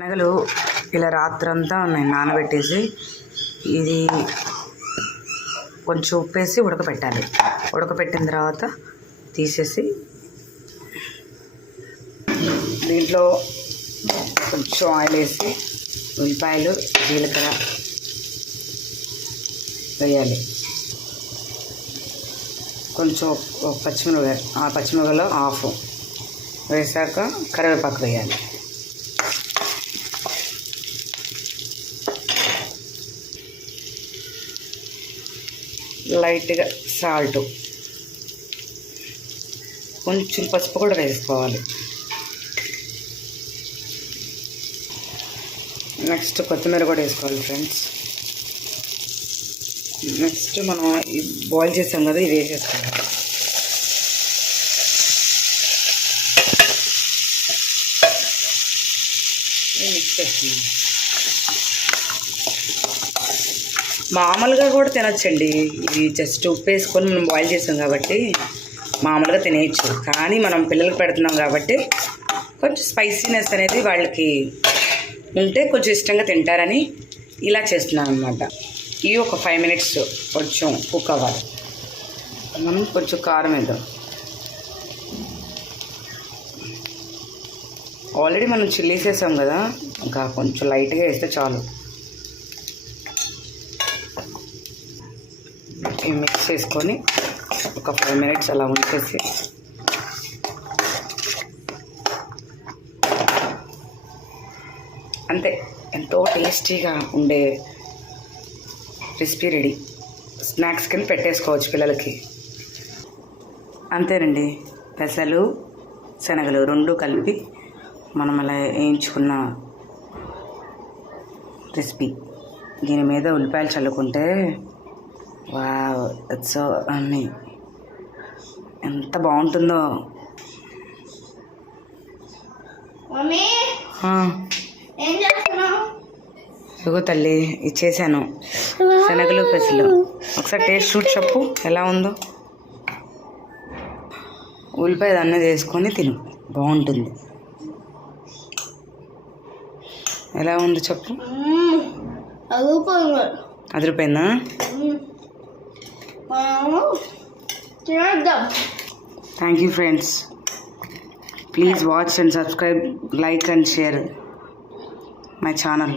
శనగలు ఇలా రాత్రంతా ఉన్నాయి నానబెట్టేసి ఇది కొంచెం ఉప్పేసి ఉడకపెట్టాలి. ఉడకపెట్టిన తర్వాత తీసేసి దీంట్లో కొంచెం ఆయిల్ వేసి ఉల్లిపాయలు జీలకర్ర వేయాలి. కొంచెం పచ్చిమిరపకాయ, ఆ పచ్చిమిరపకాయలో హాఫ్ వేసాక కరివేపాకు వేయాలి. లైట్గా సాల్ట్, కొంచెం పసుపు కూడా వేసుకోవాలి. నెక్స్ట్ కొత్తిమీర కూడా వేసుకోవాలి ఫ్రెండ్స్. నెక్స్ట్ మనం బాయిల్ చేసాం కదా, ఇది వేసేసుకోవాలి. మిక్స్ చేస్తున్నాం. మామూలుగా కూడా తినొచ్చండి. ఇది జస్ట్ ఉప్పు వేసుకొని మనం బాయిల్ చేసాం కాబట్టి మామూలుగా తినేయచ్చు. కానీ మనం పిల్లలకి పెడుతున్నాం కాబట్టి కొంచెం స్పైసీనెస్ అనేది వాళ్ళకి ఉంటే కొంచెం ఇష్టంగా తింటారని ఇలా చేస్తున్నాను అనమాట. ఇవి ఒక 5 minutes కొంచెం కుక్ అవ్వాలి. మనం కొంచెం కారం వేద్దాం. ఆల్రెడీ మనం చిల్లీస్ వేసాం కదా, ఇంకా కొంచెం లైట్గా వేస్తే చాలు. మిక్స్ చేసుకొని ఒక 5 minutes అలా ఉంచేసి అంతే. ఎంతో టేస్టీగా ఉండే రెసిపీ రెడీ. స్నాక్స్ కింద పెట్టేసుకోవచ్చు పిల్లలకి. అంతేనండి, పెసలు శనగలు 2 కలిపి మనం అలా వేయించుకున్న రెసిపీ. దీని మీద ఉల్లిపాయలు చల్లుకుంటే వావ్, ఇట్స్ సో అన్నీ ఎంత బాగుంటుందో. ఇదిగో తల్లి, ఇచ్చేసాను శనగలు పెసలు. ఒకసారి టేస్ట్ చూసి చెప్పు ఎలా ఉందో. ఉల్లిపాయ దాన్ని వేసుకొని తిను, బాగుంటుంది. ఎలా ఉందో చెప్పు. అదిరిపోయిందా? Thank you friends. Please watch and subscribe, like and share my channel.